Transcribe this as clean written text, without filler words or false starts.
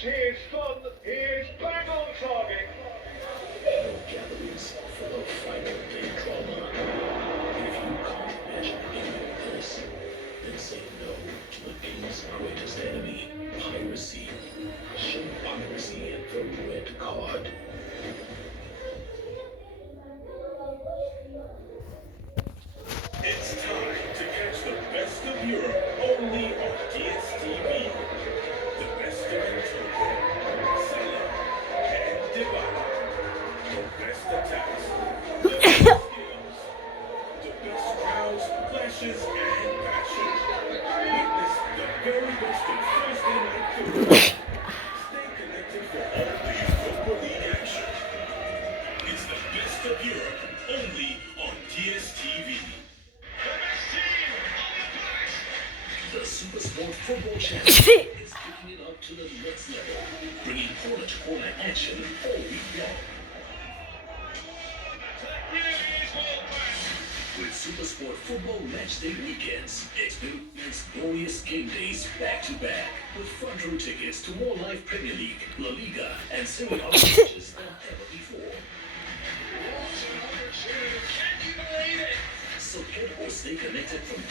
Here's fun, here's bang on target. No gatherings full of final day drama. If you can't imagine any of this, then say no to the game's greatest enemy, piracy. Show piracy at the red card. It's time to catch the best of Europe only on DSTV. The best of Utopia, Salah, and Dybala. The best attacks, the best skills, the best crowds, flashes, and passion. Witness the very best of Thursday night football. Stay connected for all the Europa League action. It's the best of Europe only on DSTV. The Supersport Football Channel is taking it up to the next level, bringing corner-to-corner action all week long. With Supersport Football Matchday weekends, experience glorious game days back-to-back with front-row tickets to more live Premier League, La Liga, and Serie A matches than ever before. So get or stay connected from